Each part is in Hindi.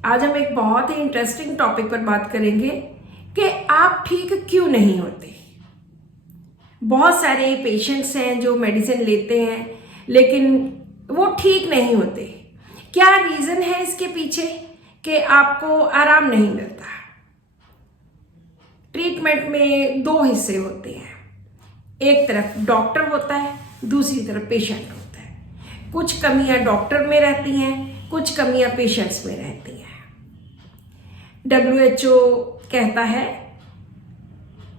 आज हम एक बहुत ही इंटरेस्टिंग टॉपिक पर बात करेंगे कि आप ठीक क्यों नहीं होते। बहुत सारे पेशेंट्स हैं जो मेडिसिन लेते हैं लेकिन वो ठीक नहीं होते। क्या रीज़न है इसके पीछे कि आपको आराम नहीं मिलता। ट्रीटमेंट में दो हिस्से होते हैं, एक तरफ डॉक्टर होता है, दूसरी तरफ पेशेंट होता है। कुछ कमियां डॉक्टर में रहती हैं, कुछ कमियां पेशेंट्स में रहती हैं। WHO कहता है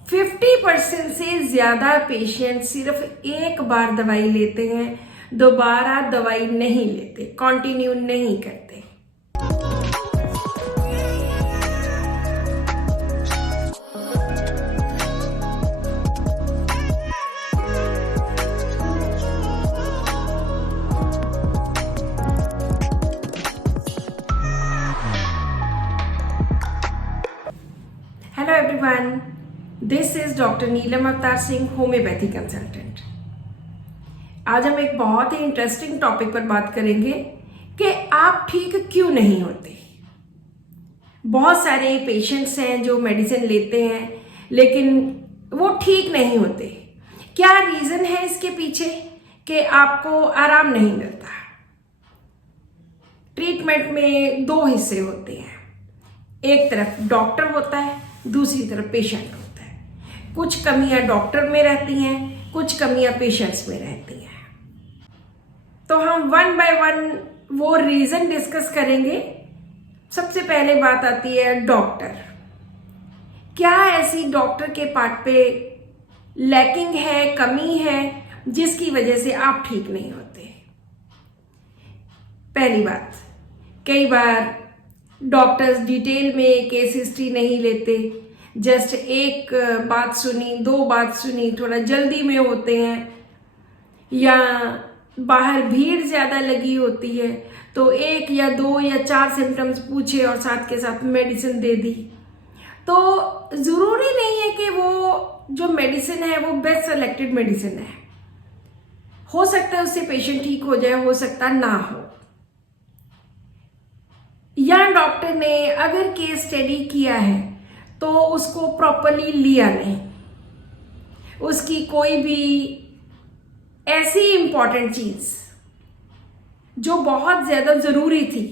50% से ज़्यादा पेशेंट सिर्फ एक बार दवाई लेते हैं, दोबारा दवाई नहीं लेते, कंटिन्यू नहीं करते। Hello everyone, this is doctor Neelam Avtar Singh, homeopathy consultant. आज हम एक बहुत ही इंटरेस्टिंग टॉपिक पर बात करेंगे कि आप ठीक क्यों नहीं होते। बहुत सारे पेशेंट्स हैं जो मेडिसिन लेते हैं लेकिन वो ठीक नहीं होते। क्या रीज़न है इसके पीछे कि आपको आराम नहीं मिलता। ट्रीटमेंट में दो हिस्से होते हैं, एक तरफ डॉक्टर होता है, दूसरी तरफ पेशेंट होता है। कुछ कमियां डॉक्टर में रहती हैं, कुछ कमियां पेशेंट्स में रहती हैं। तो हम वन बाय वन वो रीज़न डिस्कस करेंगे। सबसे पहले बात आती है डॉक्टर। क्या ऐसी डॉक्टर के पार्ट पे लैकिंग है, कमी है जिसकी वजह से आप ठीक नहीं होते। पहली बात, कई बार डॉक्टर्स डिटेल में केस हिस्ट्री नहीं लेते, जस्ट एक बात सुनी, दो बात सुनी, थोड़ा जल्दी में होते हैं, या बाहर भीड़ ज़्यादा लगी होती है तो एक या दो या चार सिम्टम्स पूछे और साथ के साथ मेडिसिन दे दी। तो ज़रूरी नहीं है कि वो जो मेडिसिन है वो बेस्ट सेलेक्टेड मेडिसिन है। हो सकता है उससे पेशेंट ठीक हो जाए, हो सकता ना हो। या डॉक्टर ने अगर केस स्टडी किया है तो उसको प्रॉपरली लिया नहीं, उसकी कोई भी ऐसी इंपॉर्टेंट चीज़ जो बहुत ज़्यादा ज़रूरी थी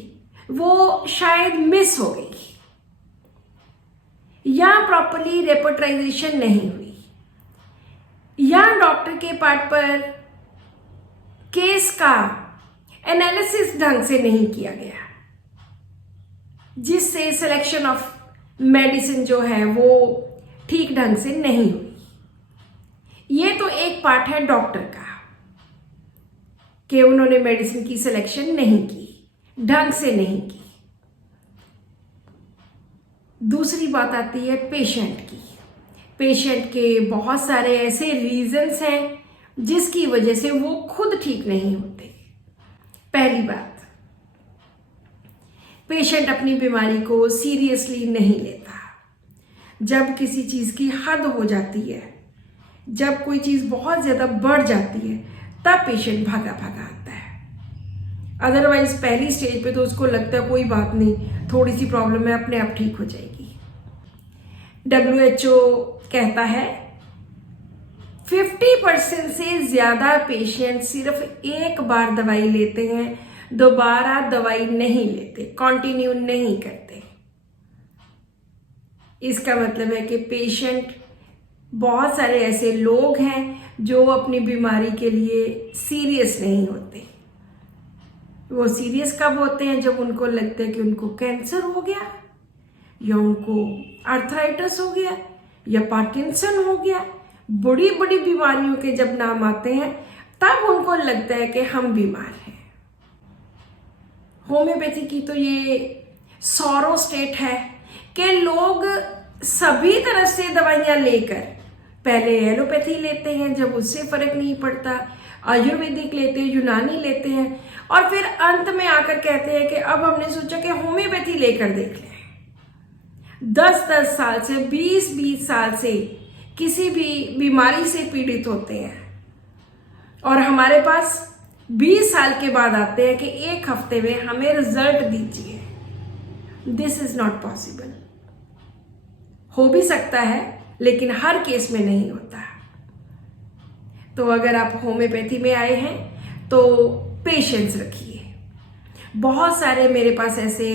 वो शायद मिस हो गई, या प्रॉपरली रेपर्टाइजेशन नहीं हुई, या डॉक्टर के पार्ट पर केस का एनालिसिस ढंग से नहीं किया गया, जिससे सिलेक्शन ऑफ मेडिसिन जो है वो ठीक ढंग से नहीं हुई। ये तो एक पार्ट है डॉक्टर का कि उन्होंने मेडिसिन की सिलेक्शन नहीं की, ढंग से नहीं की। दूसरी बात आती है पेशेंट की। पेशेंट के बहुत सारे ऐसे रीजंस हैं जिसकी वजह से वो खुद ठीक नहीं होते। पहली बात, पेशेंट अपनी बीमारी को सीरियसली नहीं लेता। जब किसी चीज़ की हद हो जाती है, जब कोई चीज़ बहुत ज़्यादा बढ़ जाती है, तब पेशेंट भागा भागा आता है। अदरवाइज पहली स्टेज पे तो उसको लगता है कोई बात नहीं, थोड़ी सी प्रॉब्लम है, अपने आप ठीक हो जाएगी। WHO कहता है 50% से ज़्यादा पेशेंट सिर्फ एक बार दवाई लेते हैं, दोबारा दवाई नहीं लेते, कंटिन्यू नहीं करते। इसका मतलब है कि पेशेंट, बहुत सारे ऐसे लोग हैं जो अपनी बीमारी के लिए सीरियस नहीं होते। वो सीरियस कब होते हैं? जब उनको लगता है कि उनको कैंसर हो गया, या उनको आर्थराइटिस हो गया, या पार्किंसन हो गया। बड़ी बड़ी बीमारियों के जब नाम आते हैं तब उनको लगता है कि हम बीमार हैं। होम्योपैथी की तो ये सॉरो स्टेट है कि लोग सभी तरह से दवाइयाँ लेकर पहले एलोपैथी लेते हैं, जब उससे फर्क नहीं पड़ता आयुर्वेदिक लेते हैं, यूनानी लेते हैं, और फिर अंत में आकर कहते हैं कि अब हमने सोचा कि होम्योपैथी लेकर देख लें। 10-10 साल से, 20-20 साल से किसी भी बीमारी से पीड़ित होते हैं और हमारे पास 20 साल के बाद आते हैं कि एक हफ्ते में हमें रिजल्ट दीजिए। This is not possible. हो भी सकता है लेकिन हर केस में नहीं होता। तो अगर आप होम्योपैथी में आए हैं तो पेशेंस रखिए। बहुत सारे मेरे पास ऐसे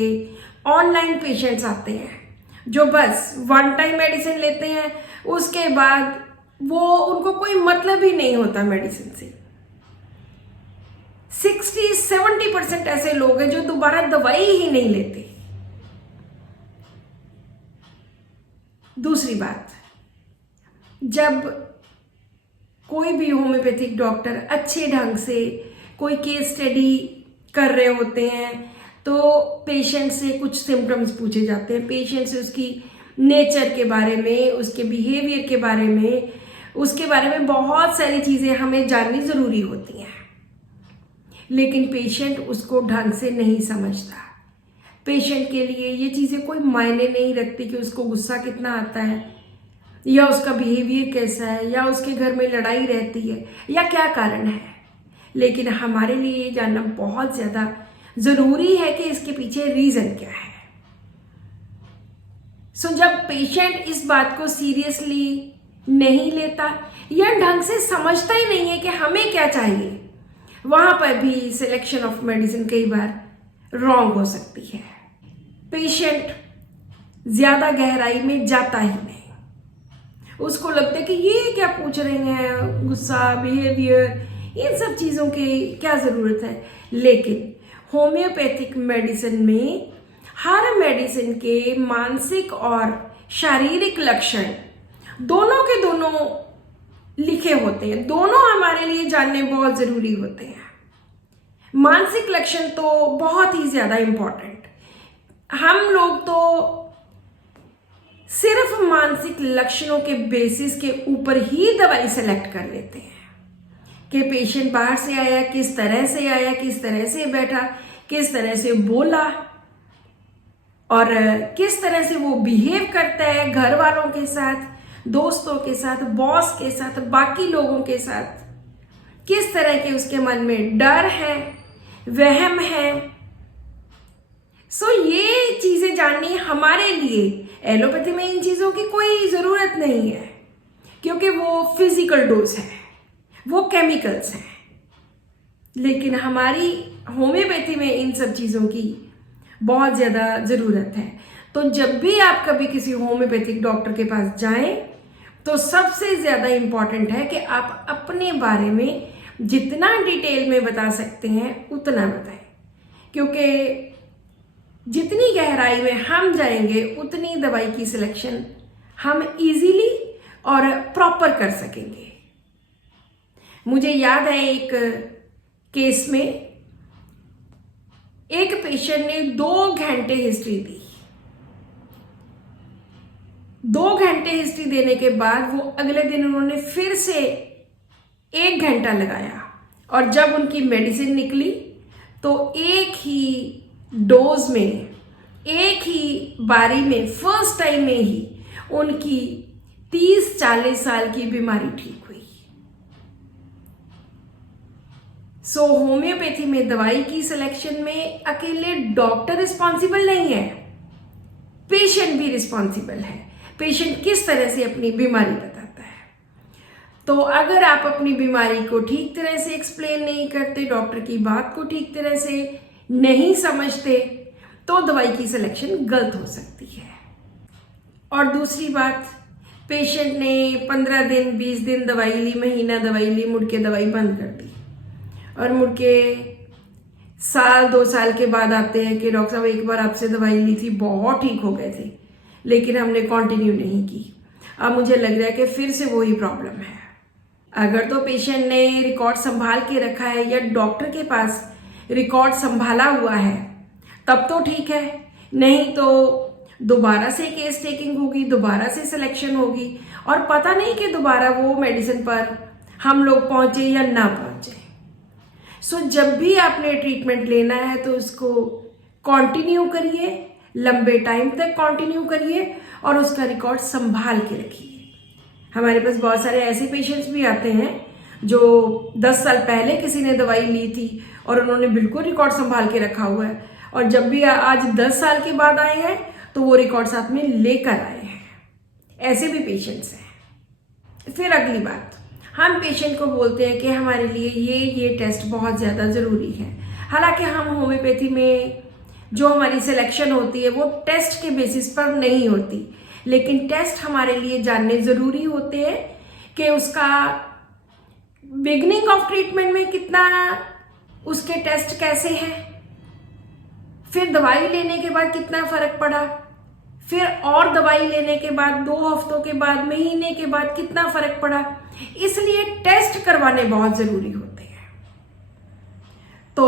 ऑनलाइन पेशेंट्स आते हैं जो बस वन टाइम मेडिसिन लेते हैं, उसके बाद वो उनको कोई मतलब ही नहीं होता मेडिसिन से। 60-70% ऐसे लोग हैं जो दोबारा दवाई ही नहीं लेते। दूसरी बात, जब कोई भी होम्योपैथिक डॉक्टर अच्छे ढंग से कोई केस स्टडी कर रहे होते हैं तो पेशेंट से कुछ सिम्टम्स पूछे जाते हैं, पेशेंट से उसकी नेचर के बारे में, उसके बिहेवियर के बारे में, उसके बारे में बहुत सारी चीज़ें हमें जाननी ज़रूरी होती हैं, लेकिन पेशेंट उसको ढंग से नहीं समझता। पेशेंट के लिए ये चीज़ें कोई मायने नहीं रखती कि उसको गुस्सा कितना आता है, या उसका बिहेवियर कैसा है, या उसके घर में लड़ाई रहती है, या क्या कारण है। लेकिन हमारे लिए ये जानना बहुत ज़्यादा ज़रूरी है कि इसके पीछे रीज़न क्या है। सो जब पेशेंट इस बात को सीरियसली नहीं लेता या ढंग से समझता ही नहीं है कि हमें क्या चाहिए, वहाँ पर भी सिलेक्शन ऑफ मेडिसिन कई बार रॉन्ग हो सकती है। पेशेंट ज़्यादा गहराई में जाता ही नहीं, उसको लगता है कि ये क्या पूछ रहे हैं, गुस्सा, बिहेवियर, इन सब चीज़ों की क्या ज़रूरत है। लेकिन होम्योपैथिक मेडिसिन में हर मेडिसिन के मानसिक और शारीरिक लक्षण दोनों के दोनों लिखे होते हैं। दोनों हमारे लिए जानने बहुत ज़रूरी होते हैं। मानसिक लक्षण तो बहुत ही ज़्यादा इम्पॉर्टेंट। हम लोग तो सिर्फ मानसिक लक्षणों के बेसिस के ऊपर ही दवाई सेलेक्ट कर लेते हैं कि पेशेंट बाहर से आया, किस तरह से आया, किस तरह से बैठा, किस तरह से बोला और किस तरह से वो बिहेव करता है घर वालों के साथ, दोस्तों के साथ, बॉस के साथ, बाकी लोगों के साथ, किस तरह के उसके मन में डर है, वहम है। सो ये चीज़ें जाननी हमारे लिए, एलोपैथी में इन चीज़ों की कोई ज़रूरत नहीं है क्योंकि वो फिजिकल डोज है, वो केमिकल्स हैं। लेकिन हमारी होम्योपैथी में इन सब चीज़ों की बहुत ज़्यादा ज़रूरत है। तो जब भी आप कभी किसी होम्योपैथिक डॉक्टर के पास जाएं तो सबसे ज़्यादा इम्पॉर्टेंट है कि आप अपने बारे में जितना डिटेल में बता सकते हैं उतना बताएं, क्योंकि जितनी गहराई में हम जाएंगे उतनी दवाई की सिलेक्शन हम इजीली और प्रॉपर कर सकेंगे। मुझे याद है एक केस में एक पेशेंट ने 2 घंटे हिस्ट्री दी। 2 घंटे हिस्ट्री देने के बाद वो अगले दिन उन्होंने फिर से 1 घंटा लगाया और जब उनकी मेडिसिन निकली तो एक ही डोज में, एक ही बारी में, फर्स्ट टाइम में ही उनकी 30-40 साल की बीमारी ठीक हुई। सो होम्योपैथी में दवाई की सिलेक्शन में अकेले डॉक्टर रिस्पॉन्सिबल नहीं है, पेशेंट भी रिस्पॉन्सिबल है। पेशेंट किस तरह से अपनी बीमारी बताता है। तो अगर आप अपनी बीमारी को ठीक तरह से एक्सप्लेन नहीं करते, डॉक्टर की बात को ठीक तरह से नहीं समझते, तो दवाई की सिलेक्शन गलत हो सकती है। और दूसरी बात, पेशेंट ने 15 दिन, 20 दिन दवाई ली, महीना दवाई ली, मुड़ के दवाई बंद कर दी और मुड़ के साल 2 साल के बाद आते हैं कि डॉक्टर साहब एक बार आपसे दवाई ली थी, बहुत ठीक हो गए थे, लेकिन हमने कंटिन्यू नहीं की, अब मुझे लग रहा है कि फिर से वही प्रॉब्लम है। अगर तो पेशेंट ने रिकॉर्ड संभाल के रखा है या डॉक्टर के पास रिकॉर्ड संभाला हुआ है तब तो ठीक है, नहीं तो दोबारा से केस टेकिंग होगी, दोबारा से सिलेक्शन होगी और पता नहीं कि दोबारा वो मेडिसिन पर हम लोग पहुंचे या ना पहुंचे। सो जब भी आपने ट्रीटमेंट लेना है तो उसको कंटिन्यू करिए, लंबे टाइम तक कंटिन्यू करिए और उसका रिकॉर्ड संभाल के रखिए। हमारे पास बहुत सारे ऐसे पेशेंट्स भी आते हैं जो 10 साल पहले किसी ने दवाई ली थी और उन्होंने बिल्कुल रिकॉर्ड संभाल के रखा हुआ है और जब भी आज 10 साल के बाद आए हैं तो वो रिकॉर्ड साथ में लेकर आए हैं। ऐसे भी पेशेंट्स हैं। फिर अगली बात, हम पेशेंट को बोलते हैं कि हमारे लिए ये टेस्ट बहुत ज़्यादा ज़रूरी है। हालांकि हम होम्योपैथी में जो हमारी सिलेक्शन होती है वो टेस्ट के बेसिस पर नहीं होती, लेकिन टेस्ट हमारे लिए जानने ज़रूरी होते हैं कि उसका बिगनिंग ऑफ ट्रीटमेंट में कितना, उसके टेस्ट कैसे हैं, फिर दवाई लेने के बाद कितना फ़र्क पड़ा, फिर और दवाई लेने के बाद 2 हफ्तों के बाद, महीने के बाद कितना फर्क पड़ा। इसलिए टेस्ट करवाने बहुत जरूरी होते हैं। तो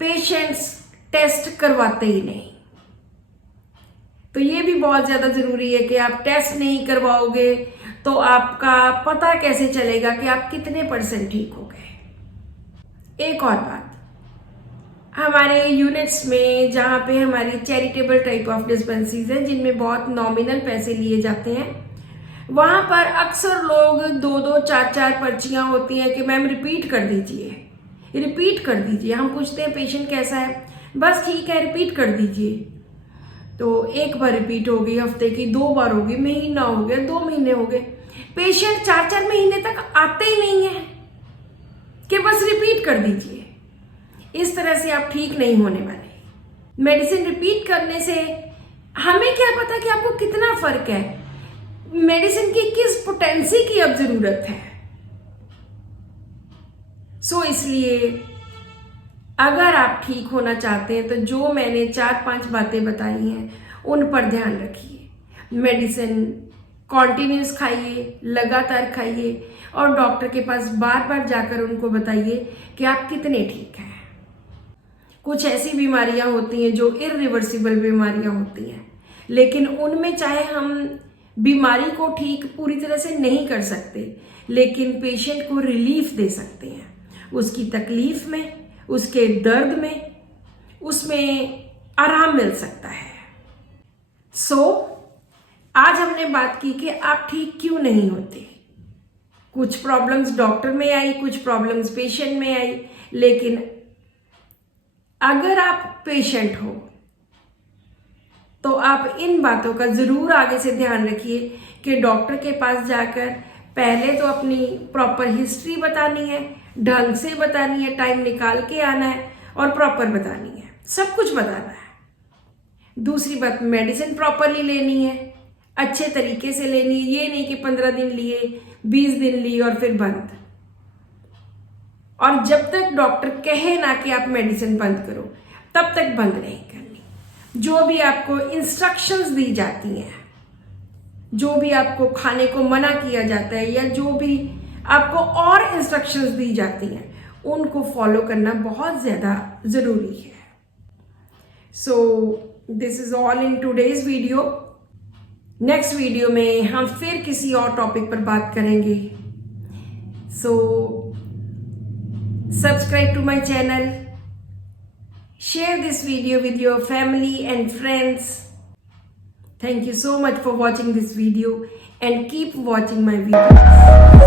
पेशेंट्स टेस्ट करवाते ही नहीं, तो ये भी बहुत ज्यादा जरूरी है कि आप टेस्ट नहीं करवाओगे तो आपका पता कैसे चलेगा कि आप कितने % ठीक हो गए। एक और बात, हमारे यूनिट्स में जहाँ पे हमारी चैरिटेबल टाइप ऑफ डिस्पेंसरीज हैं जिनमें बहुत नॉमिनल पैसे लिए जाते हैं, वहाँ पर अक्सर लोग 2-2, 4-4 पर्चियाँ होती हैं कि मैम रिपीट कर दीजिए, रिपीट कर दीजिए। हम पूछते हैं पेशेंट कैसा है, बस ठीक है रिपीट कर दीजिए। तो एक बार रिपीट हो गई, हफ्ते की 2 बार हो गई, महीना हो गया, 2 महीने हो गए, पेशेंट 4-4 महीने तक आते ही नहीं है कि बस रिपीट कर दीजिए। इस तरह से आप ठीक नहीं होने वाले। मेडिसिन रिपीट करने से हमें क्या पता कि आपको कितना फर्क है, मेडिसिन की किस पोटेंसी की अब जरूरत है। इसलिए अगर आप ठीक होना चाहते हैं तो जो मैंने 4-5 बातें बताई हैं उन पर ध्यान रखिए। मेडिसिन कॉन्टिन्यूस खाइए, लगातार खाइए और डॉक्टर के पास बार बार जाकर उनको बताइए कि आप कितने ठीक हैं। कुछ ऐसी बीमारियां होती हैं जो इरिवर्सिबल बीमारियां होती हैं, लेकिन उनमें चाहे हम बीमारी को ठीक पूरी तरह से नहीं कर सकते, लेकिन पेशेंट को रिलीफ दे सकते हैं, उसकी तकलीफ में, उसके दर्द में, उसमें आराम मिल सकता है। आज हमने बात की कि आप ठीक क्यों नहीं होते। कुछ प्रॉब्लम्स डॉक्टर में आई, कुछ प्रॉब्लम्स पेशेंट में आई, लेकिन अगर आप पेशेंट हो तो आप इन बातों का जरूर आगे से ध्यान रखिए कि डॉक्टर के पास जाकर पहले तो अपनी प्रॉपर हिस्ट्री बतानी है, ढंग से बतानी है, टाइम निकाल के आना है और प्रॉपर बतानी है, सब कुछ बताना है। दूसरी बात, मेडिसिन प्रॉपरली लेनी है, अच्छे तरीके से लेनी है। ये नहीं कि 15 दिन लिए, 20 दिन लिए और फिर बंद। और जब तक डॉक्टर कहे ना कि आप मेडिसिन बंद करो, तब तक बंद नहीं करनी। जो भी आपको इंस्ट्रक्शंस दी जाती हैं, जो भी आपको खाने को मना किया जाता है या जो भी आपको और इंस्ट्रक्शंस दी जाती हैं, उनको फॉलो करना बहुत ज़्यादा ज़रूरी है। This is all in today's video. Next video में हम फिर किसी और टॉपिक पर बात करेंगे। Subscribe to my channel, share this video with your family and friends. Thank you so much for watching this video and keep watching my videos.